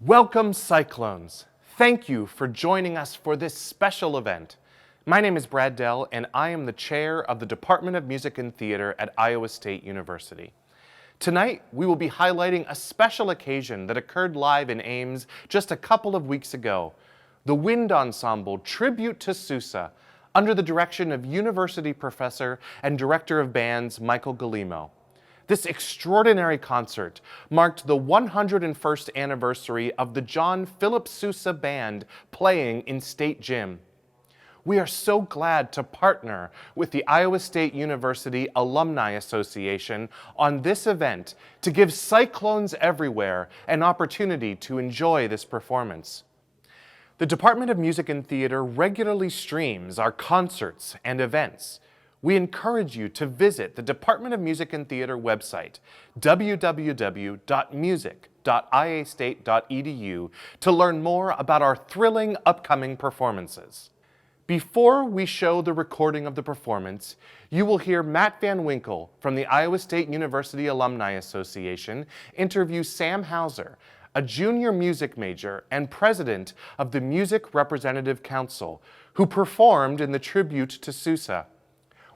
Welcome, Cyclones. Thank you for joining us for this special event. My name is Brad Dell, and I am the chair of the Department of Music and Theater at Iowa State University. Tonight, we will be highlighting a special occasion that occurred live in Ames just a couple of weeks ago, the Wind Ensemble Tribute to Sousa, under the direction of University Professor and Director of Bands Michael Golemo. This extraordinary concert marked the 101st anniversary of the John Philip Sousa Band playing in State Gym. We are so glad to partner with the Iowa State University Alumni Association on this event to give Cyclones everywhere an opportunity to enjoy this performance. The Department of Music and Theater regularly streams our concerts and events. We encourage you to visit the Department of Music and Theater website, www.music.iastate.edu, to learn more about our thrilling upcoming performances. Before we show the recording of the performance, you will hear Matt Van Winkle from the Iowa State University Alumni Association interview Sam Hauser, a junior music major and president of the Music Representative Council, who performed in the tribute to Sousa.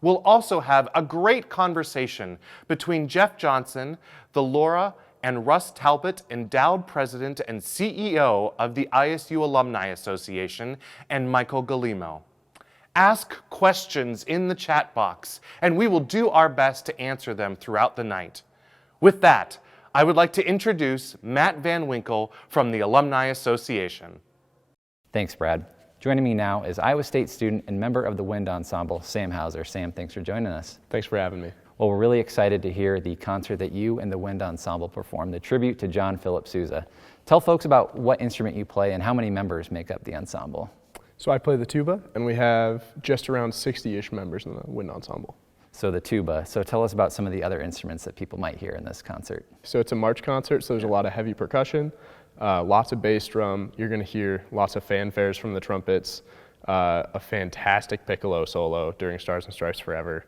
We'll also have a great conversation between Jeff Johnson, the Lora and Russ Talbot Endowed President and CEO of the ISU Alumni Association, and Michael Golemo. Ask questions in the chat box, and we will do our best to answer them throughout the night. With that, I would like to introduce Matt Van Winkle from the Alumni Association. Thanks, Brad. Joining me now is Iowa State student and member of the Wind Ensemble, Sam Hauser. Sam, thanks for joining us. Thanks for having me. Well, we're really excited to hear the concert that you and the Wind Ensemble performed, the tribute to John Philip Sousa. Tell folks about what instrument you play and how many members make up the ensemble. So I play the tuba, and we have just around 60-ish members in the Wind Ensemble. So the tuba. So tell us about some of the other instruments that people might hear in this concert. So it's a march concert, so there's a lot of heavy percussion, lots of bass drum. You're going to hear lots of fanfares from the trumpets, a fantastic piccolo solo during Stars and Stripes Forever,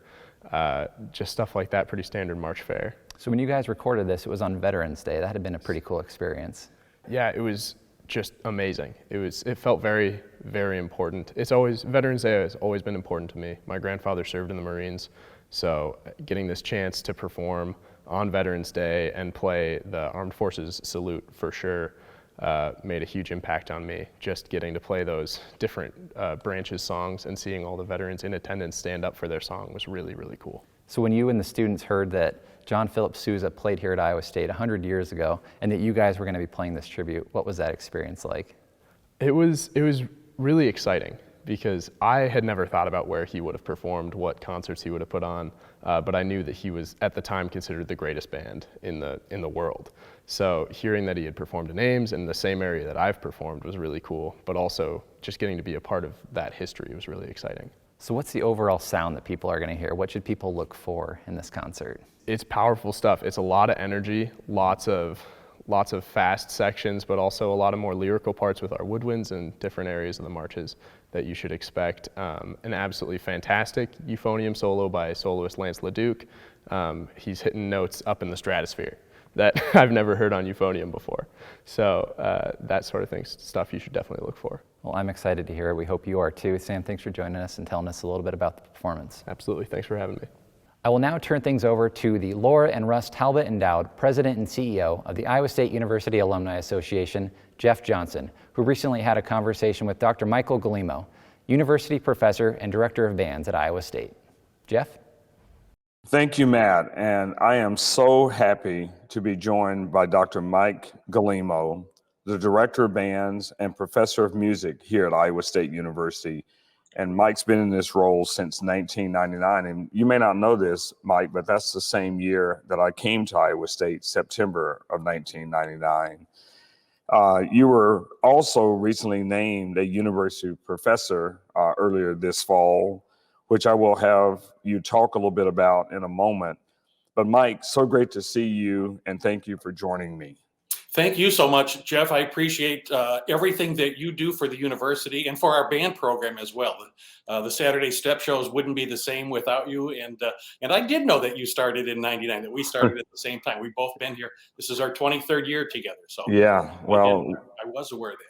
just stuff like that, pretty standard march fare. So when you guys recorded this, it was on Veterans Day. That had been a pretty cool experience. Yeah, it was just amazing. It felt very, very important. Veterans Day has always been important to me. My grandfather served in the Marines, so getting this chance to perform on Veterans Day and play the Armed Forces Salute for sure made a huge impact on me. Just getting to play those different branches songs and seeing all the veterans in attendance stand up for their song was really, really cool. So when you and the students heard that John Philip Sousa played here at Iowa State 100 years ago and that you guys were going to be playing this tribute, what was that experience like? It was really exciting because I had never thought about where he would have performed, what concerts he would have put on, but I knew that he was at the time considered the greatest band in the world. So hearing that he had performed in Ames in the same area that I've performed was really cool, but also just getting to be a part of that history was really exciting. So what's the overall sound that people are going to hear? What should people look for in this concert? It's powerful stuff. It's a lot of energy, lots of fast sections, but also a lot of more lyrical parts with our woodwinds and different areas of the marches that you should expect. An absolutely fantastic euphonium solo by soloist Lance LeDuc. He's hitting notes up in the stratosphere that I've never heard on euphonium before. So that sort of stuff you should definitely look for. Well, I'm excited to hear it. We hope you are too. Sam, thanks for joining us and telling us a little bit about the performance. Absolutely. Thanks for having me. I will now turn things over to the Lora and Russ Talbot Endowed, President and CEO of the Iowa State University Alumni Association, Jeff Johnson, who recently had a conversation with Dr. Michael Golemo, University Professor and Director of Bands at Iowa State. Jeff? Thank you, Matt, and I am so happy to be joined by Dr. Mike Golemo, the Director of Bands and Professor of Music here at Iowa State University. And Mike's been in this role since 1999. And you may not know this, Mike, but that's the same year that I came to Iowa State, September of 1999. You were also recently named a university professor earlier this fall, which I will have you talk a little bit about in a moment. But Mike, so great to see you, and thank you for joining me. Thank you so much, Jeff. I appreciate everything that you do for the university and for our band program as well. The Saturday Step Shows wouldn't be the same without you. And I did know that you started in '99, that we started at the same time. We've both been here. This is our 23rd year together. So Yeah, well, I was aware of that.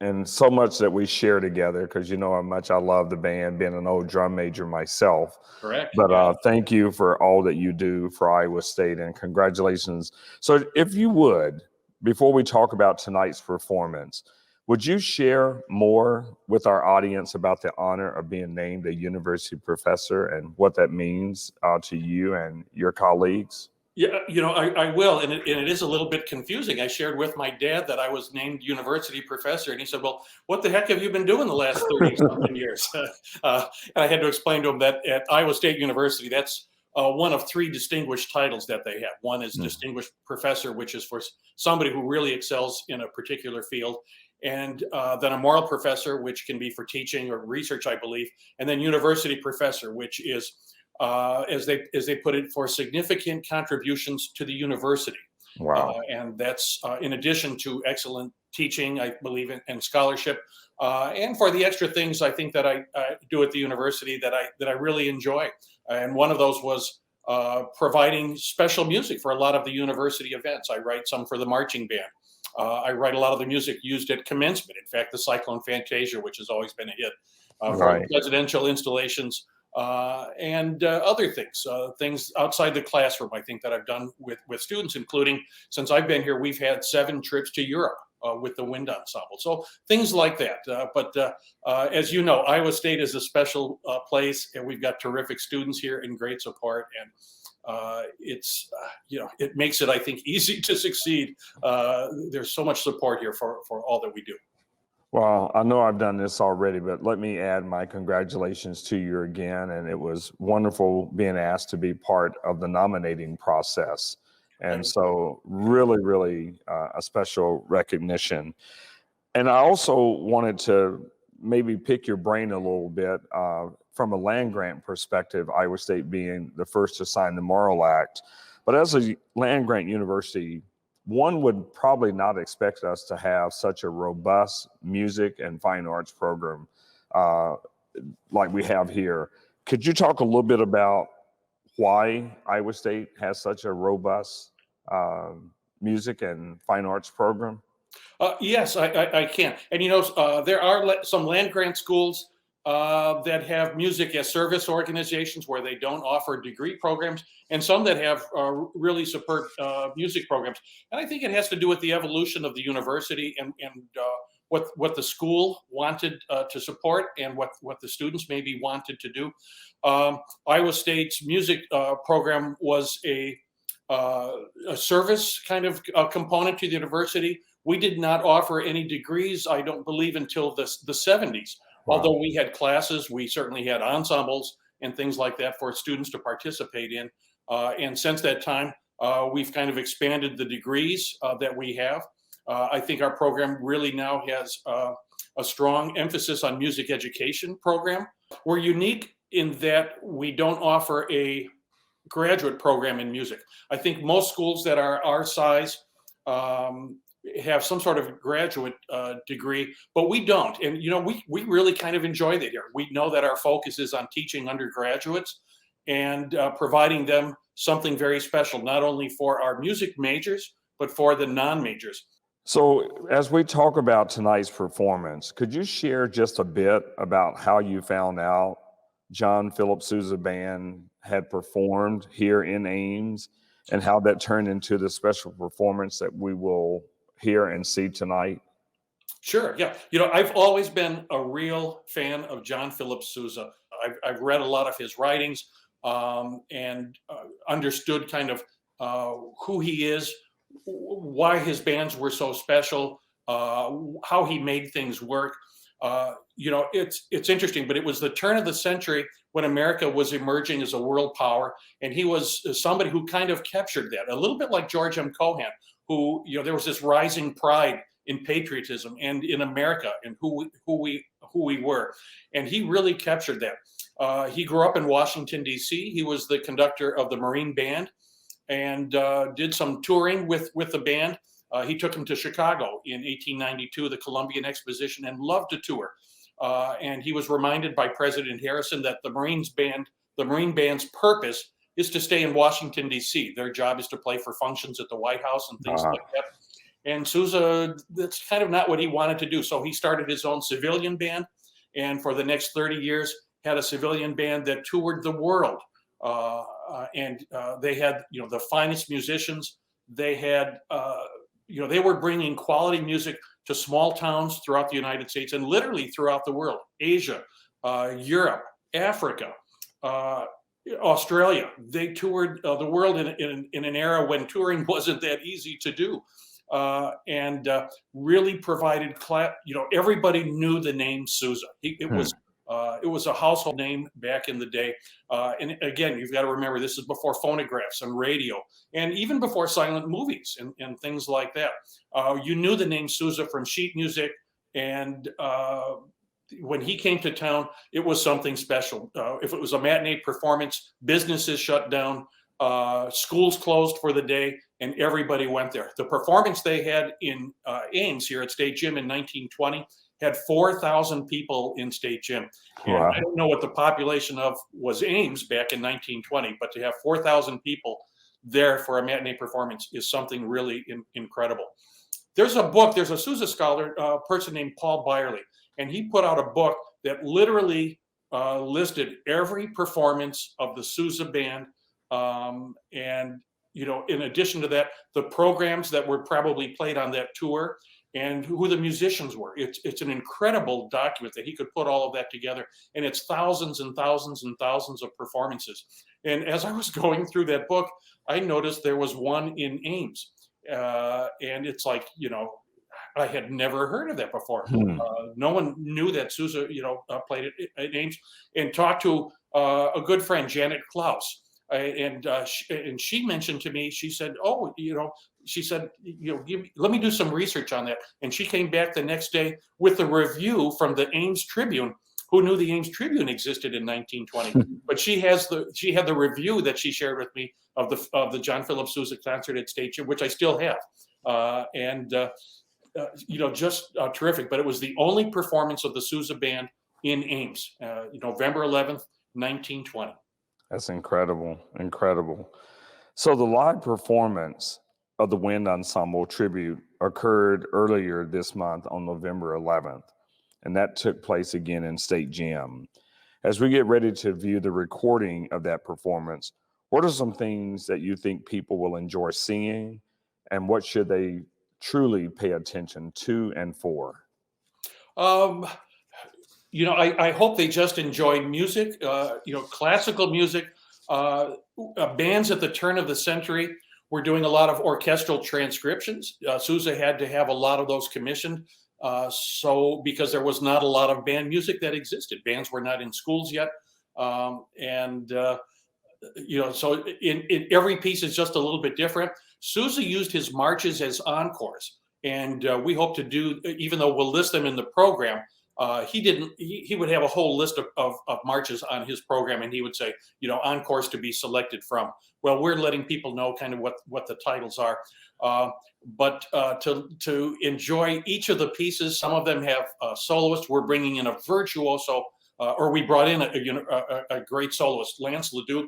and so much that we share together, because you know how much I love the band, being an old drum major myself. Correct. But Yeah. thank you for all that you do for Iowa State, and congratulations. So if you would, before we talk about tonight's performance, would you share more with our audience about the honor of being named a university professor and what that means to you and your colleagues? Yeah, I will, and it is a little bit confusing. I shared with my dad that I was named university professor, and he said, "Well, what the heck have you been doing the last 30-something years?" And I had to explain to him that at Iowa State University, that's one of three distinguished titles that they have. One is distinguished professor, which is for somebody who really excels in a particular field, and then a moral professor, which can be for teaching or research, I believe, and then university professor, which is as they put it, for significant contributions to the university. Wow. And that's in addition to excellent teaching, I believe, and scholarship, and for the extra things I think that I do at the university that I really enjoy. And one of those was providing special music for a lot of the university events. I write some for the marching band. I write a lot of the music used at commencement. In fact, the Cyclone Fantasia, which has always been a hit, for presidential installations. And other things outside the classroom, I think, that I've done with students, including, since I've been here, we've had 7 trips to Europe with the Wind Ensemble. So things like that. But as you know, Iowa State is a special place, and we've got terrific students here and great support. And it makes it, I think, easy to succeed. There's so much support here for all that we do. Well, I know I've done this already, but let me add my congratulations to you again. And it was wonderful being asked to be part of the nominating process. And so really, really a special recognition. And I also wanted to maybe pick your brain a little bit from a land grant perspective, Iowa State being the first to sign the Morrill Act. But as a land grant university, one would probably not expect us to have such a robust music and fine arts program like we have here. Could you talk a little bit about why Iowa State has such a robust music and fine arts program? Yes, I can. And there are some land grant schools that have music as service organizations where they don't offer degree programs, and some that have really superb music programs. And I think it has to do with the evolution of the university and what the school wanted to support and what the students maybe wanted to do. Iowa State's music program was a service kind of component to the university. We did not offer any degrees, I don't believe, until the 70s. Wow. Although we had classes, we certainly had ensembles and things like that for students to participate in. And since that time, we've kind of expanded the degrees that we have. I think our program really now has a strong emphasis on music education program. We're unique in that we don't offer a graduate program in music. I think most schools that are our size have some sort of graduate degree, but we don't. And, we really kind of enjoy that here. We know that our focus is on teaching undergraduates and providing them something very special, not only for our music majors, but for the non-majors. So as we talk about tonight's performance, could you share just a bit about how you found out John Philip Sousa Band had performed here in Ames and how that turned into the special performance that we will hear and see tonight? Sure, yeah. I've always been a real fan of John Philip Sousa. I've read a lot of his writings and understood kind of who he is, why his bands were so special, how he made things work. It's interesting, but it was the turn of the century when America was emerging as a world power, and he was somebody who kind of captured that, a little bit like George M. Cohan, who, there was this rising pride in patriotism and in America and who we were, and he really captured that. He grew up in Washington, D.C. He was the conductor of the Marine Band and did some touring with the band. He took him to Chicago in 1892, the Columbian Exposition, and loved to tour. And he was reminded by President Harrison that the Marine Band's purpose is to stay in Washington, D.C. Their job is to play for functions at the White House and things like that. And Sousa, that's kind of not what he wanted to do. So he started his own civilian band, and for the next 30 years had a civilian band that toured the world. They had, the finest musicians. They had, they were bringing quality music to small towns throughout the United States and literally throughout the world, Asia, Europe, Africa, Australia. They toured the world in an era when touring wasn't that easy to do. And really provided everybody knew the name Sousa. It was a household name back in the day. And again, you've got to remember, this is before phonographs and radio, and even before silent movies and things like that. You knew the name Sousa from sheet music, and when he came to town, it was something special. If it was a matinee performance, businesses shut down, schools closed for the day, and everybody went there. The performance they had in Ames here at State Gym in 1920 had 4,000 people in State Gym. Wow. I don't know what the population was Ames back in 1920, but to have 4,000 people there for a matinee performance is something really incredible. There's a Sousa scholar, a person named Paul Byerly, and he put out a book that literally listed every performance of the Sousa band. And in addition to that, the programs that were probably played on that tour and who the musicians were. It's an incredible document that he could put all of that together, and it's thousands and thousands and thousands of performances. And as I was going through that book, I noticed there was one in Ames, and it's like, I had never heard of that before. No one knew that Sousa, played at Ames, and talked to a good friend, Janet Klaus. And she mentioned to me, she said, let me do some research on that. And she came back the next day with a review from the Ames Tribune. Who knew the Ames Tribune existed in 1920? But she had the review that she shared with me of the John Philip Sousa concert at State Gym, which I still have. Just terrific. But it was the only performance of the Sousa band in Ames, November 11th, 1920. That's incredible. So the live performance of the Wind Ensemble Tribute occurred earlier this month on November 11th, and that took place again in State Gym. As we get ready to view the recording of that performance, what are some things that you think people will enjoy seeing, and what should they truly pay attention to and for? I hope they just enjoy music, classical music. Bands at the turn of the century were doing a lot of orchestral transcriptions. Sousa had to have a lot of those commissioned. Because there was not a lot of band music that existed. Bands were not in schools yet. So in every piece is just a little bit different. Sousa used his marches as encores. And we hope to do, even though we'll list them in the program, he would have a whole list of marches on his program, and he would say, encores to be selected from. Well, we're letting people know kind of what the titles are. But to enjoy each of the pieces, some of them have soloists. We're bringing in a virtuoso, or we brought in a great soloist, Lance Leduc,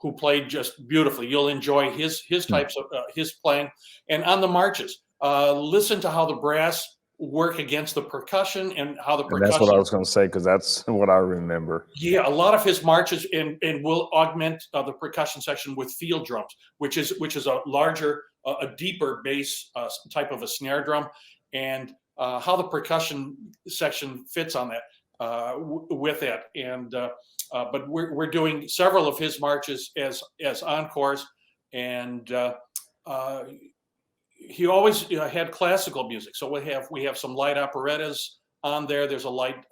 who played just beautifully. You'll enjoy his types of his playing. And on the marches, listen to how the brass work against the percussion and how the percussion. And that's what I was going to say, because that's what I remember. Yeah, a lot of his marches, and we'll augment the percussion section with field drums, which is a larger, a deeper bass type of a snare drum, and how the percussion section fits on that with that. And but we're doing several of his marches as encores, and he always had classical music. So we have some light operettas on there. There's a light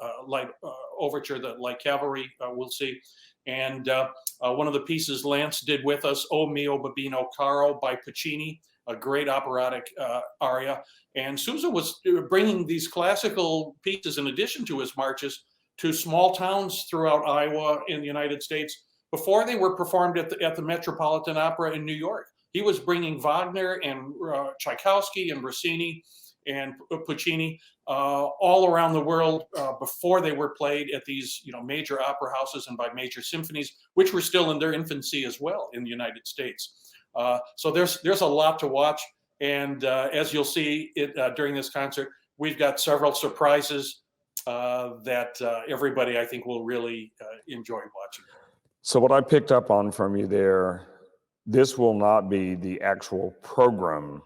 overture, the light cavalry we'll see. And one of the pieces Lance did with us, O Mio Babino Caro by Puccini, a great operatic aria. And Sousa was bringing these classical pieces in addition to his marches to small towns throughout Iowa in the United States before they were performed at the Metropolitan Opera in New York. He was bringing Wagner and Tchaikovsky and Rossini and Puccini all around the world before they were played at these major opera houses and by major symphonies, which were still in their infancy as well in the United States. So there's a lot to watch, and as you'll see during this concert, we've got several surprises that everybody, I think, will really enjoy watching. So what I picked up on from you there, this will not be the actual program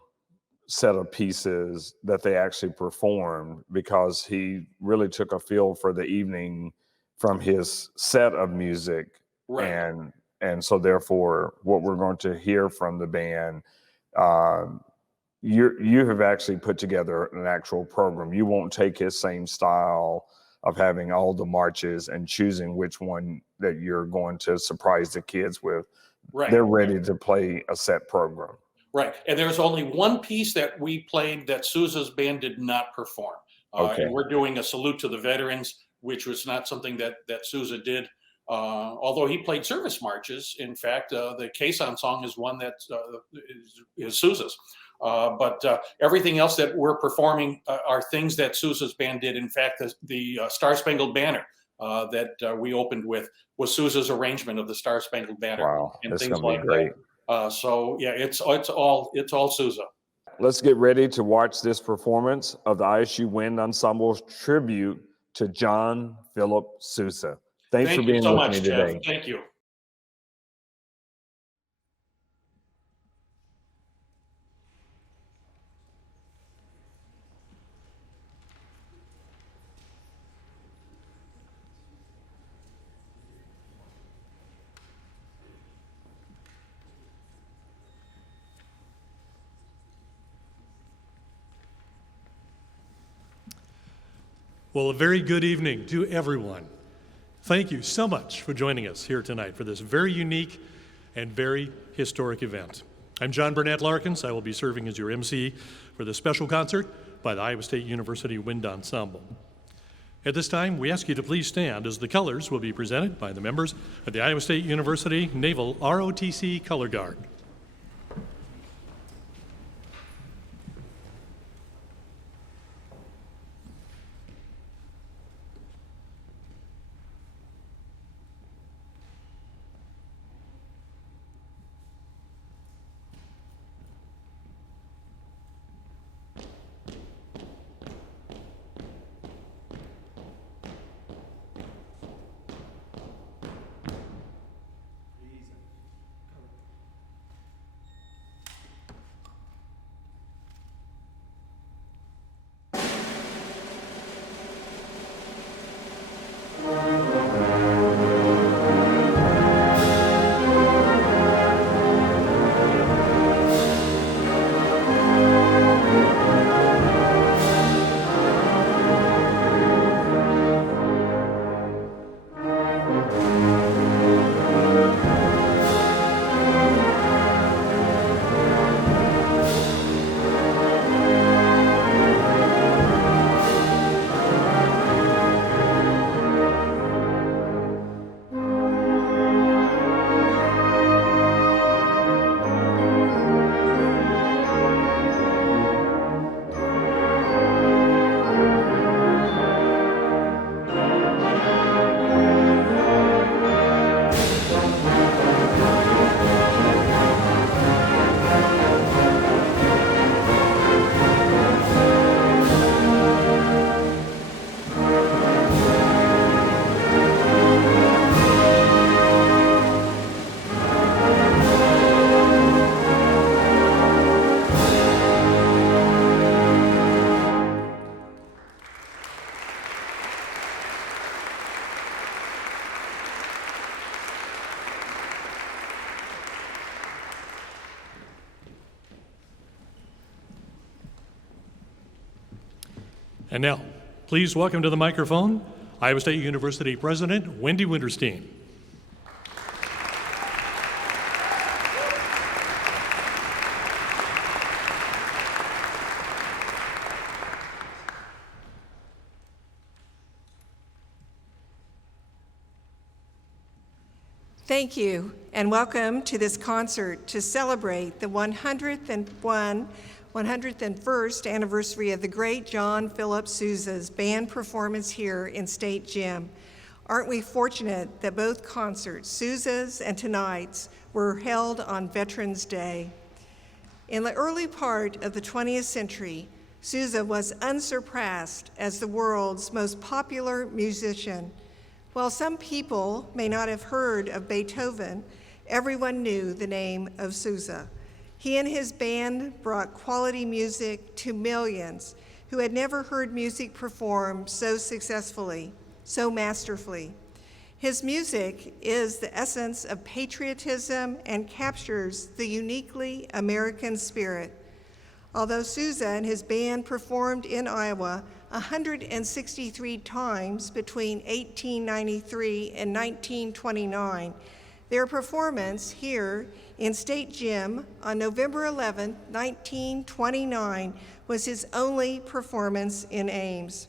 set of pieces that they actually performed, because he really took a feel for the evening from his set of music. Right. And so therefore what we're going to hear from the band, you have actually put together an actual program. You won't take his same style of having all the marches and choosing which one that you're going to surprise the kids with. Right. They're ready to play a set program. Right. And there's only one piece that we played that Sousa's band did not perform. Okay. And we're doing a salute to the veterans, which was not something that Sousa did. Although he played service marches. In fact, the Caisson song is one that is Sousa's. But everything else that we're performing are things that Sousa's band did. In fact, the Star Spangled Banner that we opened with was Sousa's arrangement of the Star Spangled Banner. Wow, and that's things gonna be like great. that. So yeah, it's all Sousa. Let's get ready to watch this performance of the ISU Wind Ensemble's tribute to John Philip Sousa. Thanks for Thank you being so with much, me Jeff. today. Thank you. Well, a very good evening to everyone. Thank you so much for joining us here tonight for this very unique and very historic event. I'm John Burnett Larkins. I will be serving as your MC for this special concert by the Iowa State University Wind Ensemble. At this time, we ask you to please stand as the colors will be presented by the members of the Iowa State University Naval ROTC Color Guard. And now, please welcome to the microphone, Iowa State University President Wendy Winterstein. Thank you, and welcome to this concert to celebrate the 101st anniversary of the great John Philip Sousa's band performance here in State Gym. Aren't we fortunate that both concerts, Sousa's and tonight's, were held on Veterans Day? In the early part of the 20th century, Sousa was unsurpassed as the world's most popular musician. While some people may not have heard of Beethoven, everyone knew the name of Sousa. He and his band brought quality music to millions who had never heard music performed so successfully, so masterfully. His music is the essence of patriotism and captures the uniquely American spirit. Although Sousa and his band performed in Iowa 163 times between 1893 and 1929, their performance here in State Gym on November 11, 1929, was his only performance in Ames.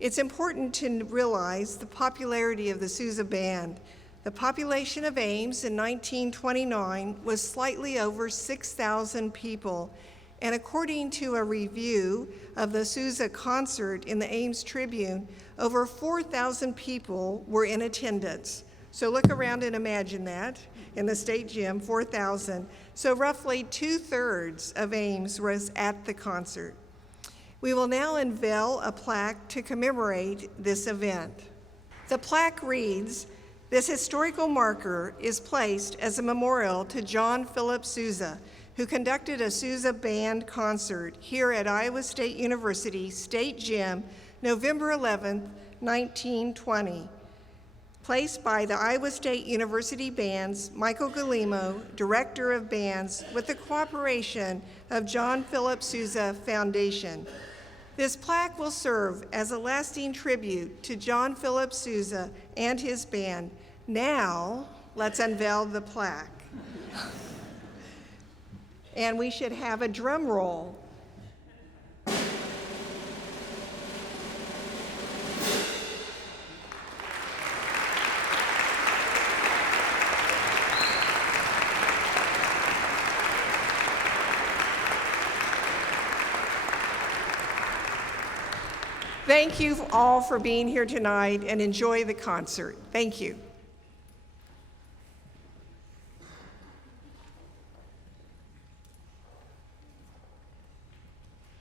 It's important to realize the popularity of the Sousa Band. The population of Ames in 1929 was slightly over 6,000 people, and according to a review of the Sousa concert in the Ames Tribune, over 4,000 people were in attendance. So look around and imagine that in the State Gym, 4,000. So roughly 2/3 of Ames was at the concert. We will now unveil a plaque to commemorate this event. The plaque reads, "This historical marker is placed as a memorial to John Philip Sousa, who conducted a Sousa Band concert here at Iowa State University State Gym, November 11, 1920. Placed by the Iowa State University Band's Michael Golemo, Director of Bands, with the cooperation of John Philip Sousa Foundation. This plaque will serve as a lasting tribute to John Philip Sousa and his band. Now, let's unveil the plaque. And we should have a drum roll. Thank you all for being here tonight, and enjoy the concert. Thank you.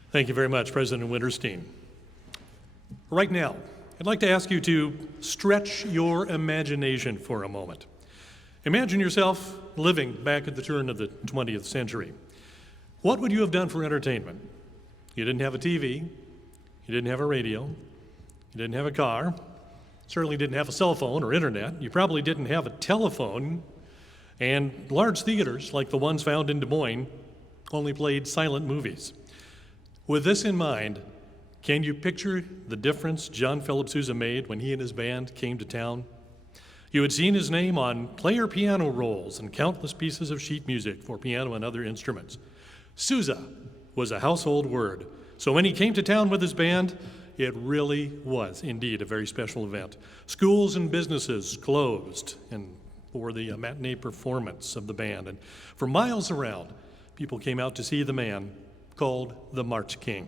Thank you very much, President Winterstein. Right now, I'd like to ask you to stretch your imagination for a moment. Imagine yourself living back at the turn of the 20th century. What would you have done for entertainment? You didn't have a TV, you didn't have a radio, you didn't have a car, certainly didn't have a cell phone or internet, you probably didn't have a telephone, and large theaters like the ones found in Des Moines only played silent movies. With this in mind, can you picture the difference John Philip Sousa made when he and his band came to town? You had seen his name on player piano rolls and countless pieces of sheet music for piano and other instruments. Sousa was a household word, so when he came to town with his band, it really was indeed a very special event. Schools and businesses closed for the matinee performance of the band, and for miles around, people came out to see the man called the March King.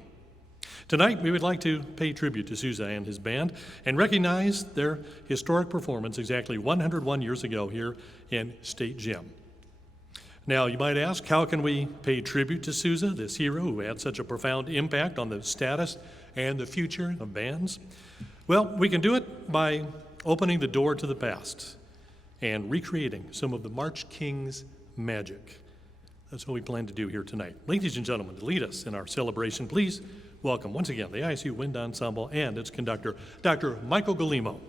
Tonight, we would like to pay tribute to Sousa and his band and recognize their historic performance exactly 101 years ago here in State Gym. Now, you might ask, how can we pay tribute to Sousa, this hero who had such a profound impact on the status and the future of bands? Well, we can do it by opening the door to the past and recreating some of the March King's magic. That's what we plan to do here tonight. Ladies and gentlemen, to lead us in our celebration, please welcome once again the ISU Wind Ensemble and its conductor, Dr. Michael Golemo.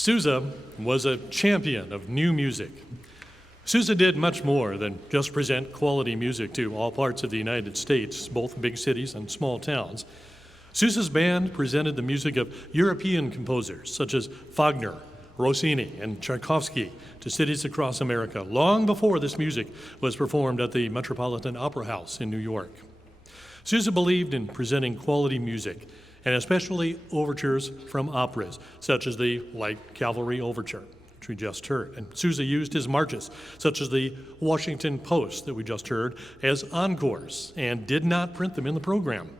Sousa was a champion of new music. Sousa did much more than just present quality music to all parts of the United States, both big cities and small towns. Sousa's band presented the music of European composers such as Wagner, Rossini, and Tchaikovsky to cities across America long before this music was performed at the Metropolitan Opera House in New York. Sousa believed in presenting quality music, and especially overtures from operas, such as the Light Cavalry Overture, which we just heard. And Sousa used his marches, such as the Washington Post that we just heard, as encores, and did not print them in the program.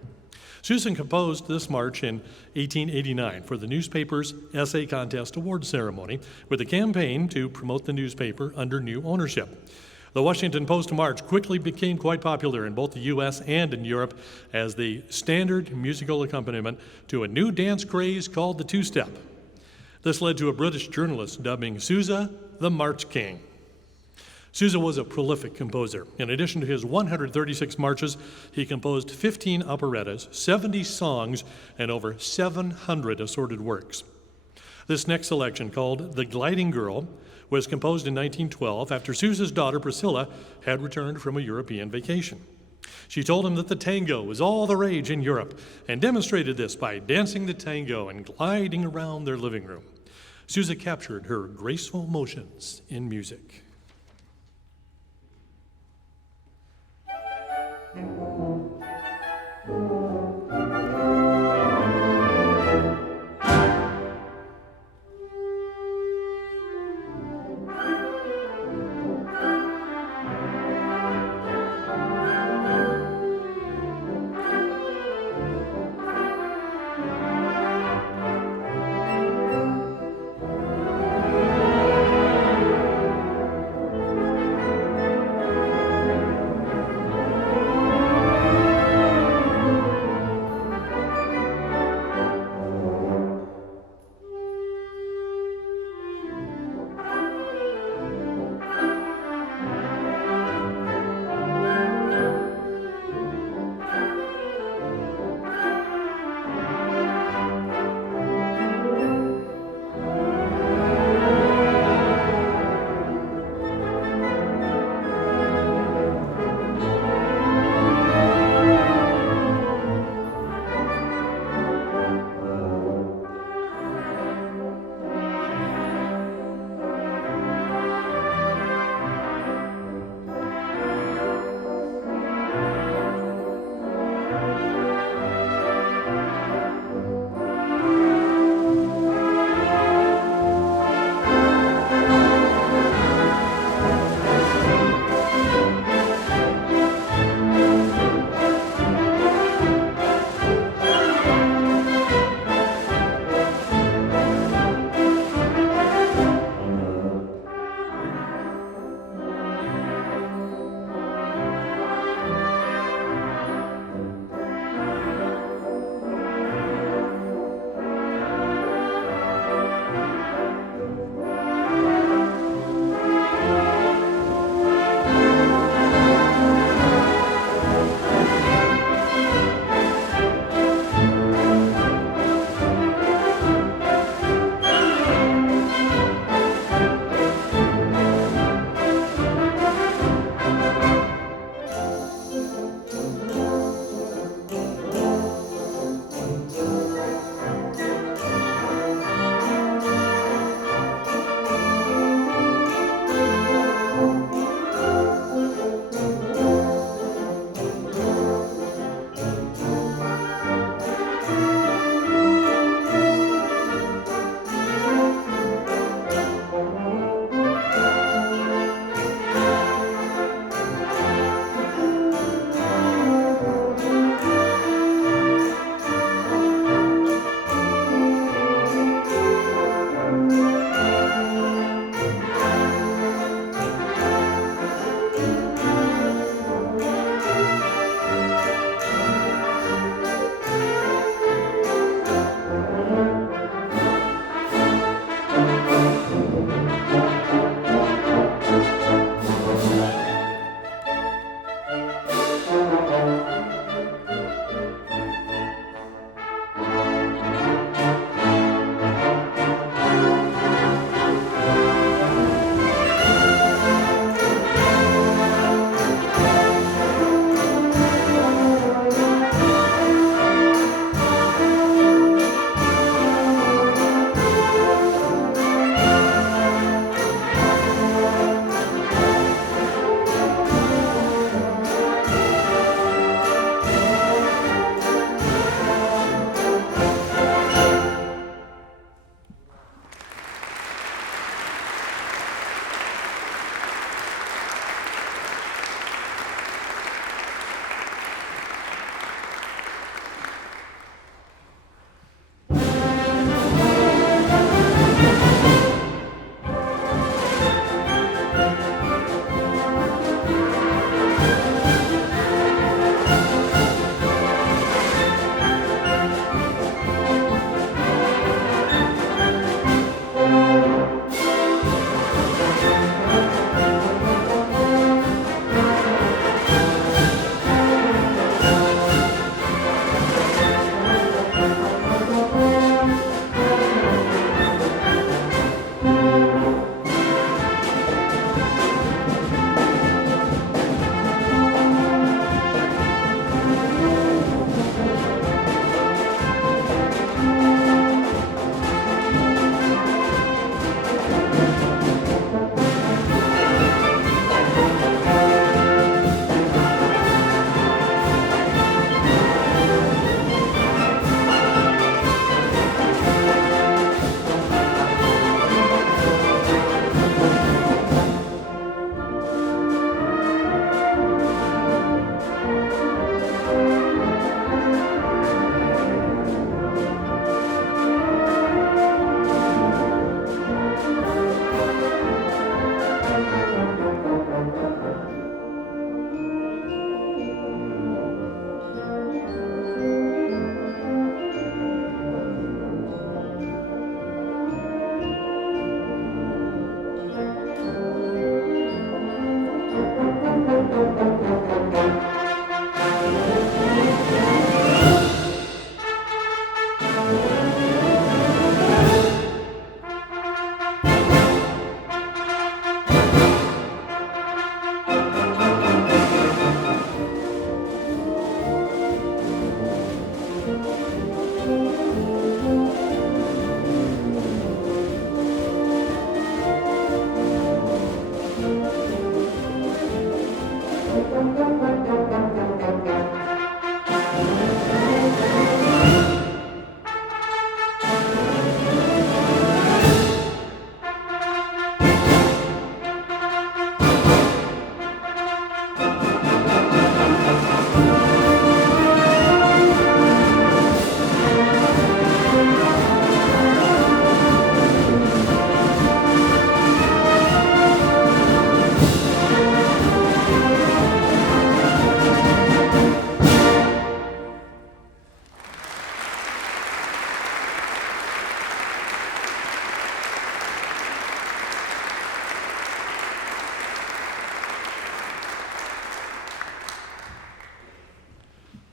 Sousa composed this march in 1889 for the newspaper's essay contest award ceremony with a campaign to promote the newspaper under new ownership. The Washington Post march quickly became quite popular in both the U.S. and in Europe as the standard musical accompaniment to a new dance craze called the two-step. This led to a British journalist dubbing Sousa the March King. Sousa was a prolific composer. In addition to his 136 marches, he composed 15 operettas, 70 songs, and over 700 assorted works. This next selection, called The Gliding Girl, was composed in 1912 after Sousa's daughter Priscilla had returned from a European vacation. She told him that the tango was all the rage in Europe and demonstrated this by dancing the tango and gliding around their living room. Sousa captured her graceful motions in music.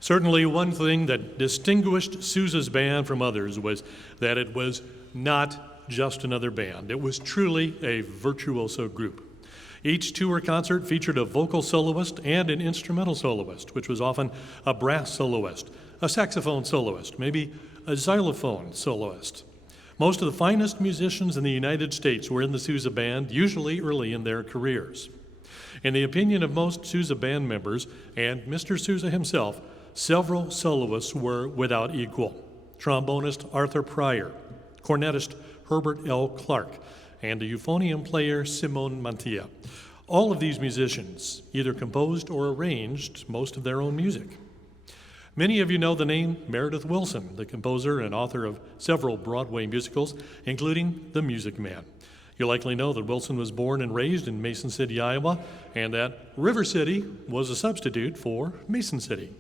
Certainly one thing that distinguished Sousa's band from others was that it was not just another band. It was truly a virtuoso group. Each tour concert featured a vocal soloist and an instrumental soloist, which was often a brass soloist, a saxophone soloist, maybe a xylophone soloist. Most of the finest musicians in the United States were in the Sousa band, usually early in their careers. In the opinion of most Sousa band members, and Mr. Sousa himself, several soloists were without equal. Trombonist Arthur Pryor, cornetist Herbert L. Clark, and a euphonium player Simone Mantilla. All of these musicians either composed or arranged most of their own music. Many of you know the name Meredith Willson, the composer and author of several Broadway musicals, including The Music Man. You likely know that Wilson was born and raised in Mason City, Iowa, and that River City was a substitute for Mason City.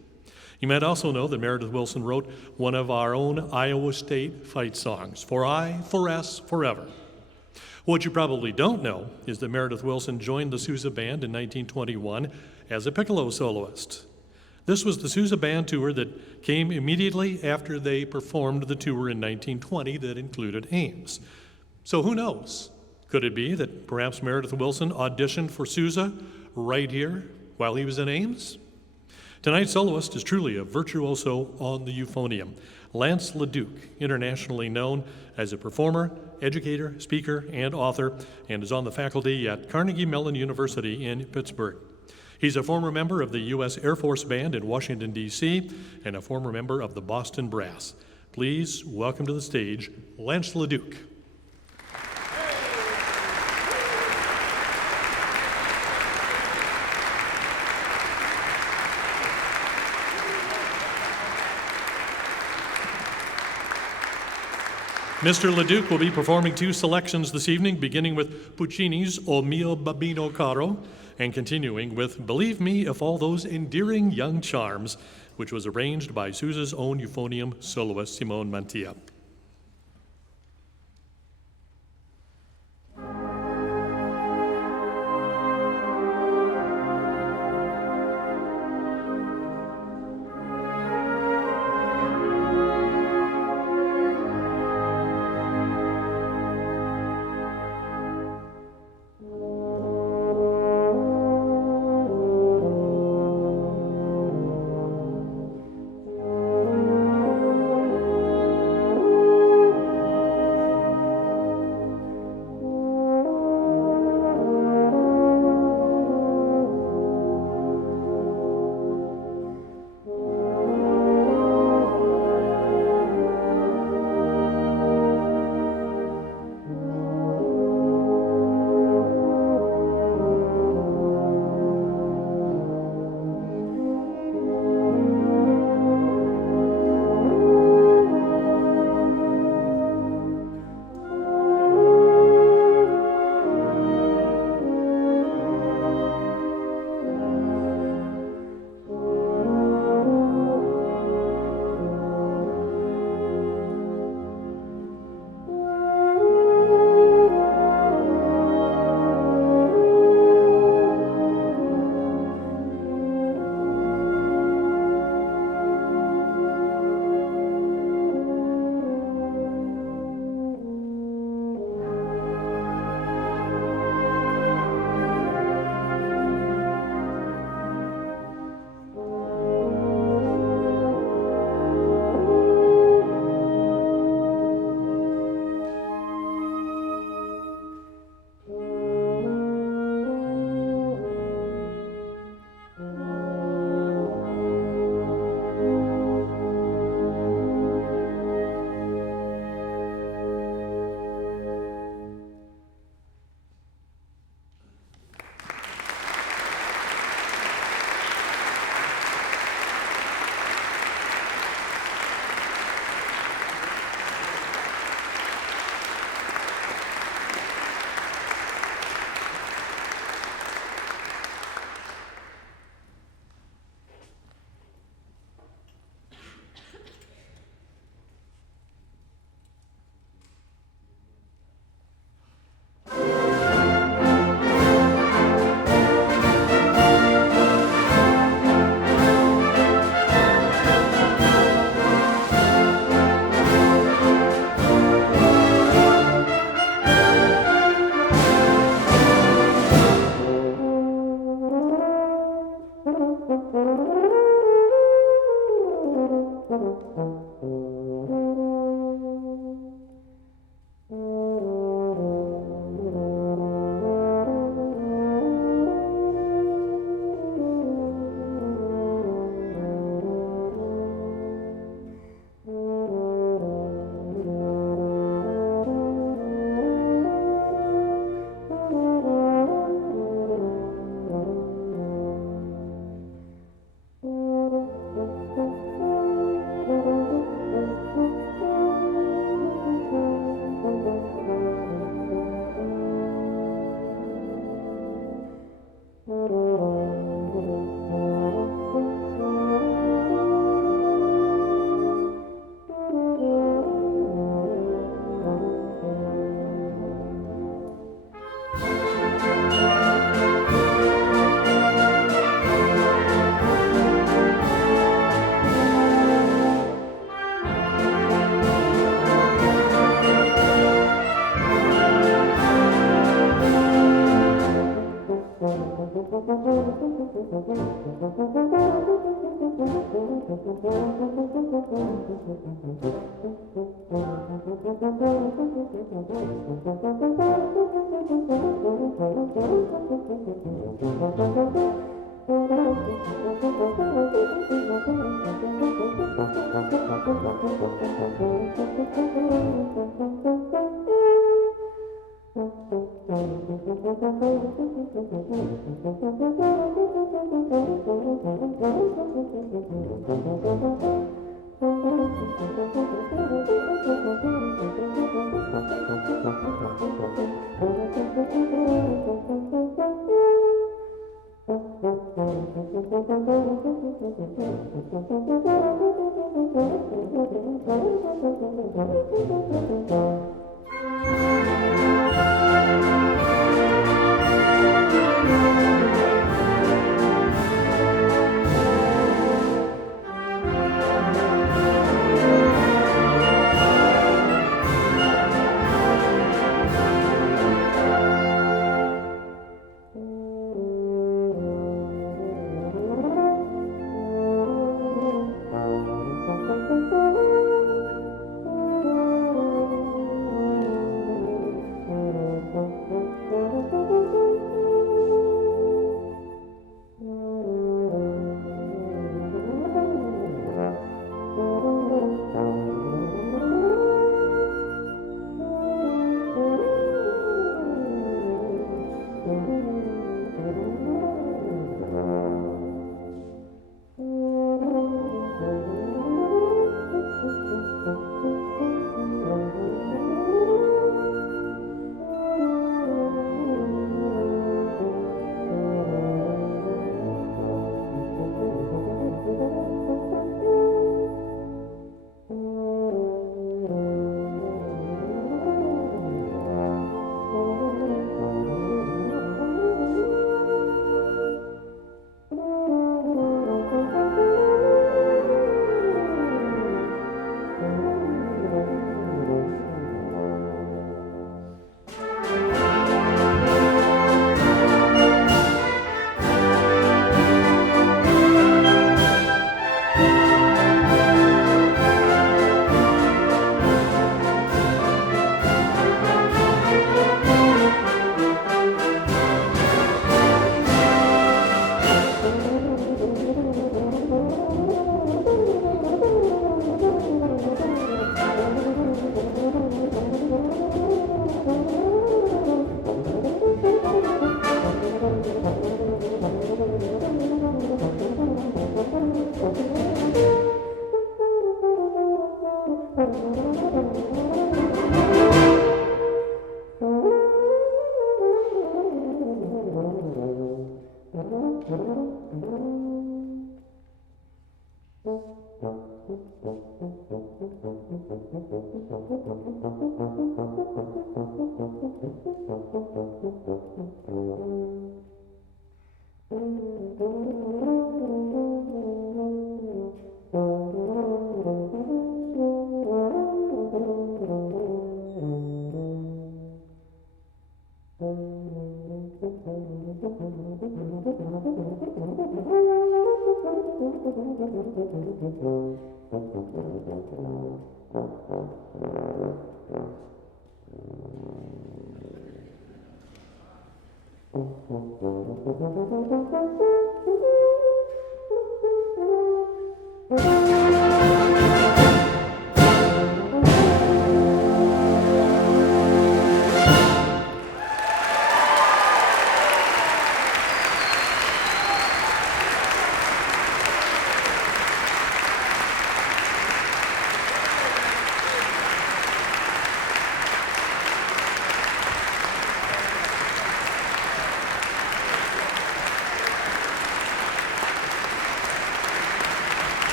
You might also know that Meredith Willson wrote one of our own Iowa State fight songs, For I, for S, Forever. What you probably don't know is that Meredith Willson joined the Sousa Band in 1921 as a piccolo soloist. This was the Sousa Band tour that came immediately after they performed the tour in 1920 that included Ames. So who knows? Could it be that perhaps Meredith Willson auditioned for Sousa right here while he was in Ames? Tonight's soloist is truly a virtuoso on the euphonium, Lance LeDuc, internationally known as a performer, educator, speaker, and author, and is on the faculty at Carnegie Mellon University in Pittsburgh. He's a former member of the U.S. Air Force Band in Washington, D.C., and a former member of the Boston Brass. Please welcome to the stage, Lance LeDuc. Mr. LeDuc will be performing two selections this evening, beginning with Puccini's O mio babbino caro, and continuing with Believe Me If All Those Endearing Young Charms, which was arranged by Sousa's own euphonium soloist, Simone Mantilla.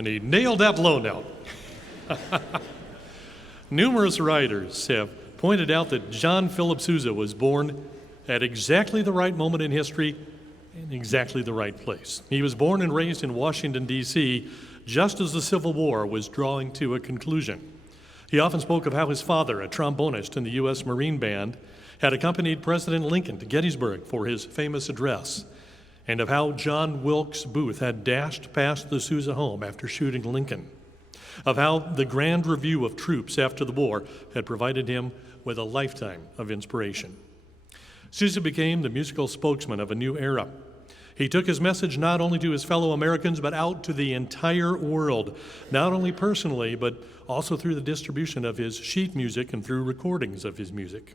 And he nailed that low note. Numerous writers have pointed out that John Philip Sousa was born at exactly the right moment in history in exactly the right place. He was born and raised in Washington, D.C., just as the Civil War was drawing to a conclusion. He often spoke of how his father, a trombonist in the U.S. Marine Band, had accompanied President Lincoln to Gettysburg for his famous address, and of how John Wilkes Booth had dashed past the Sousa home after shooting Lincoln, of how the grand review of troops after the war had provided him with a lifetime of inspiration. Sousa became the musical spokesman of a new era. He took his message not only to his fellow Americans, but out to the entire world, not only personally, but also through the distribution of his sheet music and through recordings of his music.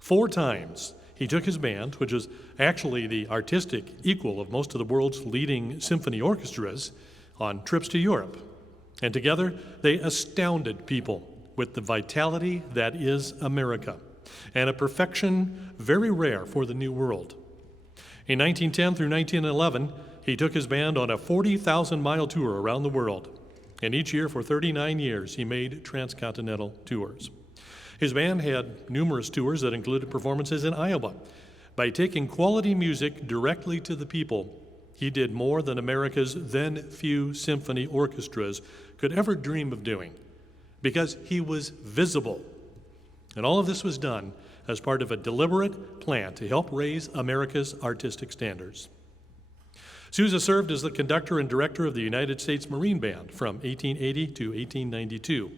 4 times, he took his band, which was actually the artistic equal of most of the world's leading symphony orchestras, on trips to Europe. And together, they astounded people with the vitality that is America, and a perfection very rare for the New World. In 1910 through 1911, he took his band on a 40,000-mile tour around the world, and each year for 39 years, he made transcontinental tours. His band had numerous tours that included performances in Iowa. By taking quality music directly to the people, he did more than America's then few symphony orchestras could ever dream of doing, because he was visible. And all of this was done as part of a deliberate plan to help raise America's artistic standards. Sousa served as the conductor and director of the United States Marine Band from 1880 to 1892.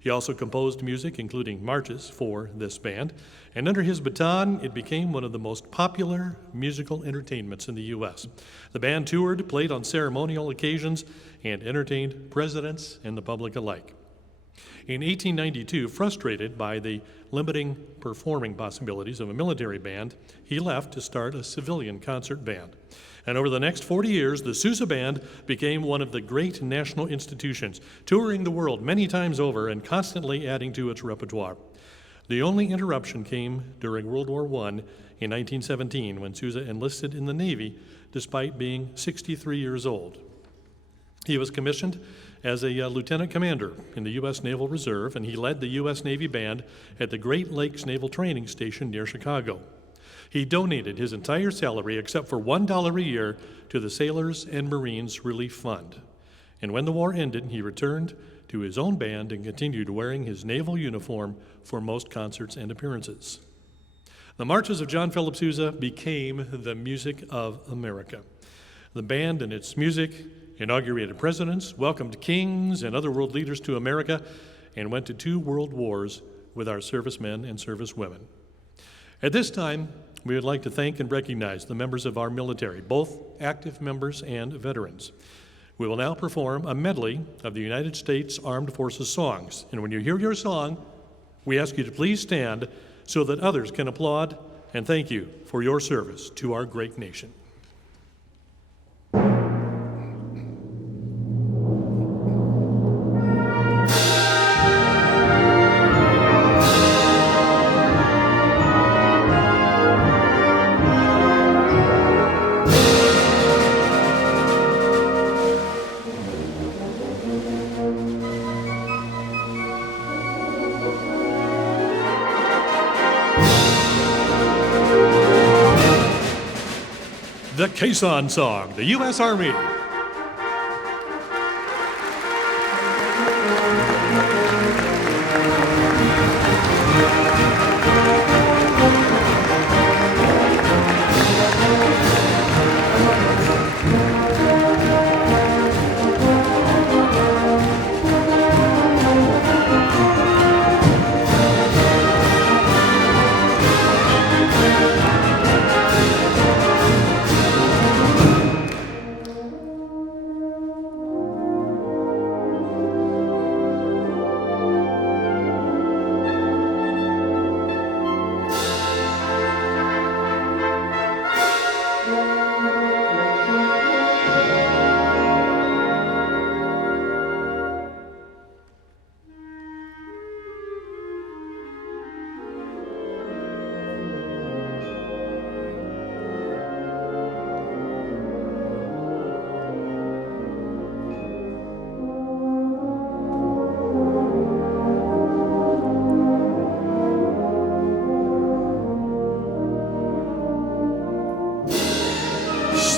He also composed music, including marches, for this band, and under his baton, it became one of the most popular musical entertainments in the U.S. The band toured, played on ceremonial occasions, and entertained presidents and the public alike. In 1892, frustrated by the limiting performing possibilities of a military band, he left to start a civilian concert band. And over the next 40 years, the Sousa Band became one of the great national institutions, touring the world many times over and constantly adding to its repertoire. The only interruption came during World War I in 1917, when Sousa enlisted in the Navy despite being 63 years old. He was commissioned as a lieutenant commander in the U.S. Naval Reserve, and he led the U.S. Navy Band at the Great Lakes Naval Training Station near Chicago. He donated his entire salary, except for $1 a year, to the Sailors and Marines Relief Fund. And when the war ended, he returned to his own band and continued wearing his naval uniform for most concerts and appearances. The marches of John Philip Sousa became the music of America. The band and its music inaugurated presidents, welcomed kings and other world leaders to America, and went to 2 world wars with our servicemen and servicewomen. At this time, we would like to thank and recognize the members of our military, both active members and veterans. We will now perform a medley of the United States Armed Forces songs. And when you hear your song, we ask you to please stand so that others can applaud and thank you for your service to our great nation. The Caisson Song, the U.S. Army.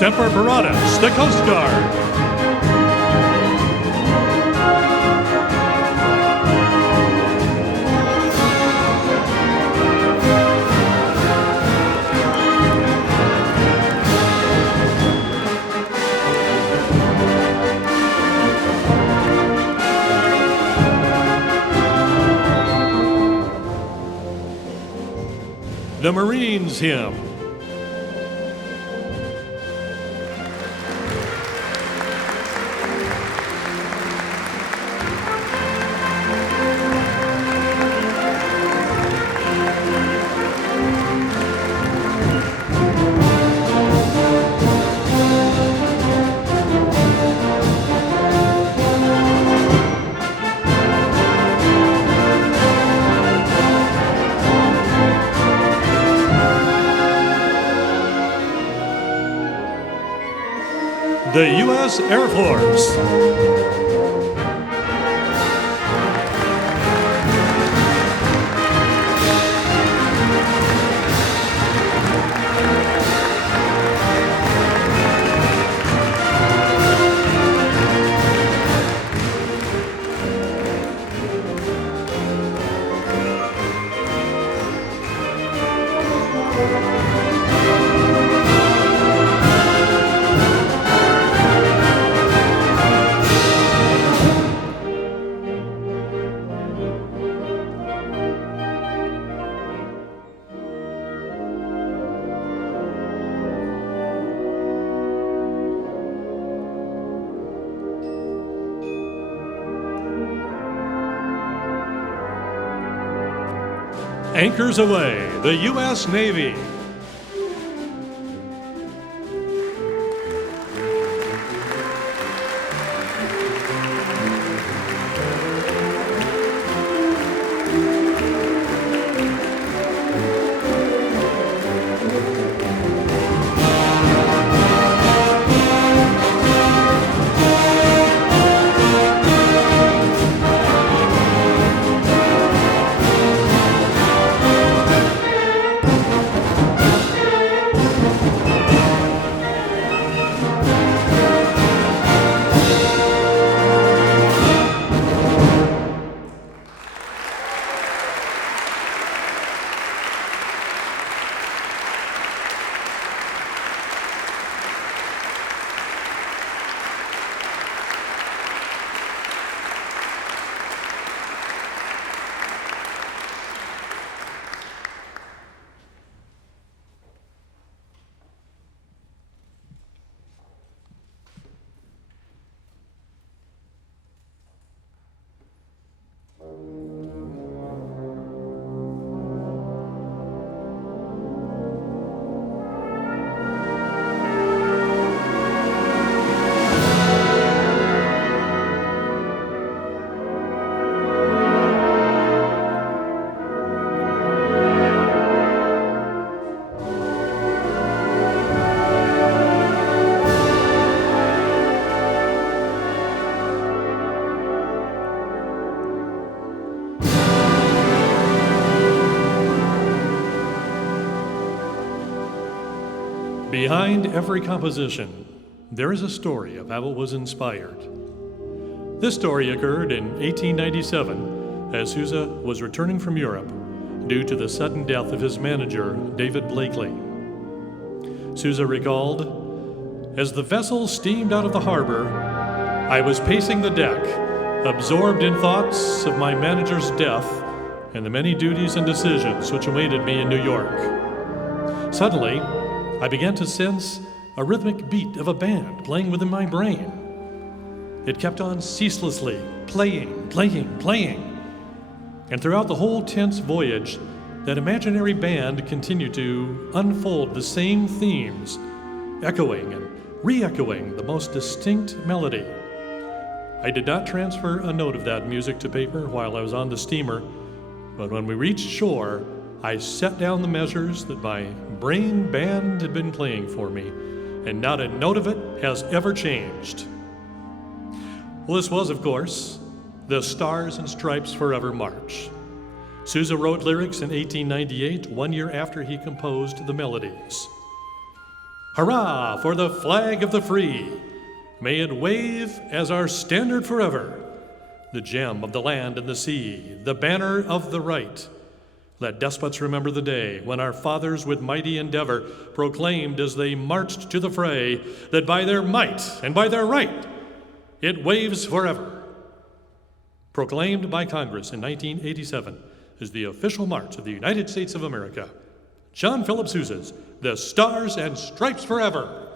Semper Paratus, the Coast Guard. The Marines Hymn. The U.S. Air Force. Anchors aweigh, the U.S. Navy. Behind every composition, there is a story of how it was inspired. This story occurred in 1897 as Sousa was returning from Europe due to the sudden death of his manager, David Blakely. Sousa recalled, "As the vessel steamed out of the harbor, I was pacing the deck, absorbed in thoughts of my manager's death and the many duties and decisions which awaited me in New York. Suddenly, I began to sense a rhythmic beat of a band playing within my brain. It kept on ceaselessly playing. And throughout the whole tense voyage, that imaginary band continued to unfold the same themes, echoing and re-echoing the most distinct melody. I did not transfer a note of that music to paper while I was on the steamer, but when we reached shore, I set down the measures that my brain band had been playing for me, and not a note of it has ever changed." Well, this was, of course, the Stars and Stripes Forever March. Sousa wrote lyrics in 1898, 1 year after he composed the melodies. Hurrah for the flag of the free! May it wave as our standard forever, the gem of the land and the sea, the banner of the right. Let despots remember the day when our fathers with mighty endeavor proclaimed as they marched to the fray that by their might and by their right, it waves forever. Proclaimed by Congress in 1987 as the official march of the United States of America. John Philip Sousa's The Stars and Stripes Forever.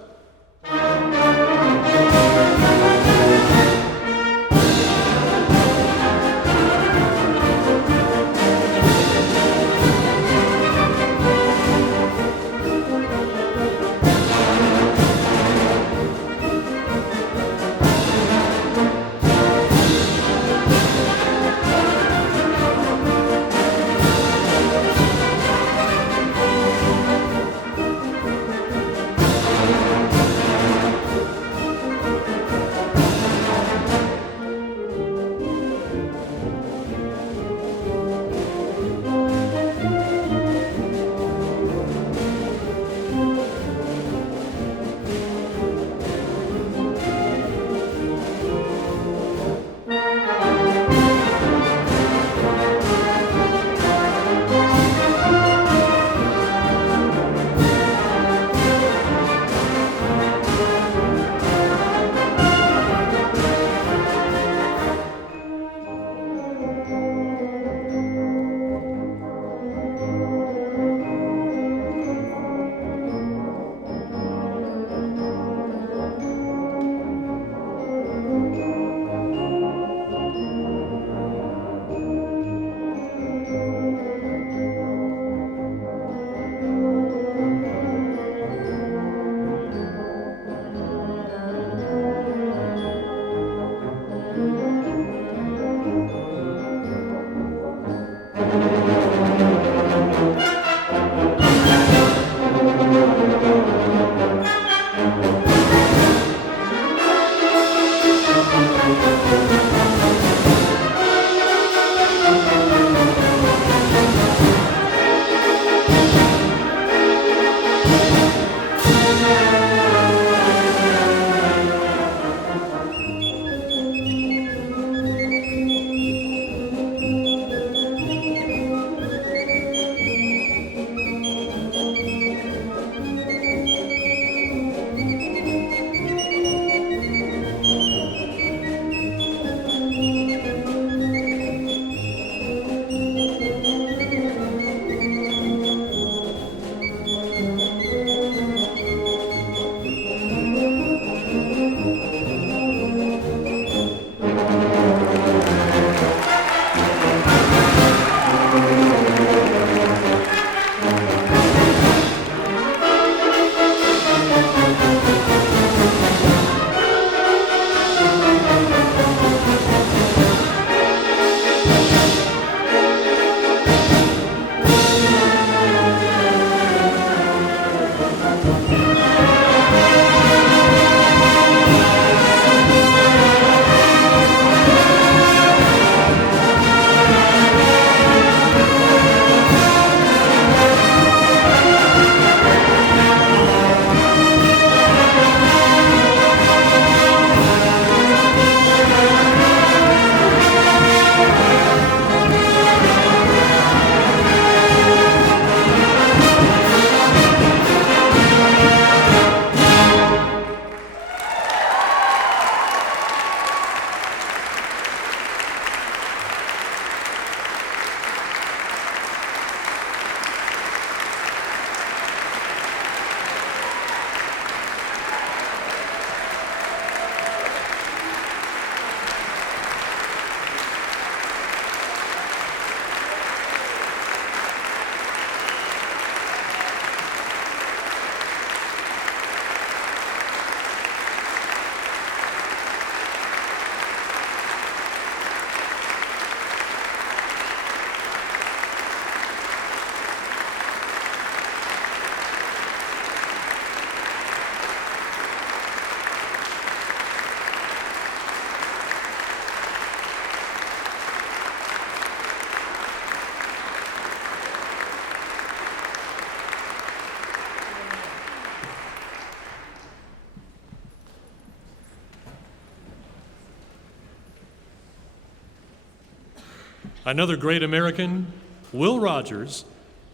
Another great American, Will Rogers,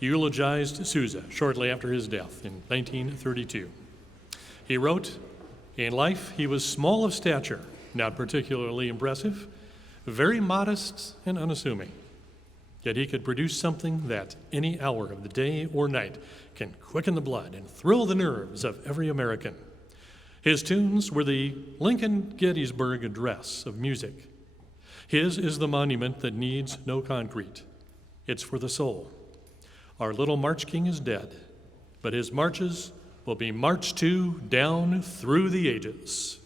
eulogized Sousa shortly after his death in 1932. He wrote, "In life he was small of stature, not particularly impressive, very modest and unassuming. Yet he could produce something that any hour of the day or night can quicken the blood and thrill the nerves of every American. His tunes were the Lincoln Gettysburg Address of music. His is the monument that needs no concrete. It's for the soul. Our little March King is dead, but his marches will be marched to down through the ages."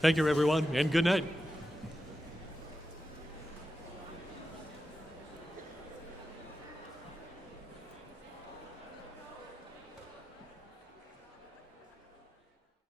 Thank you, everyone, and good night.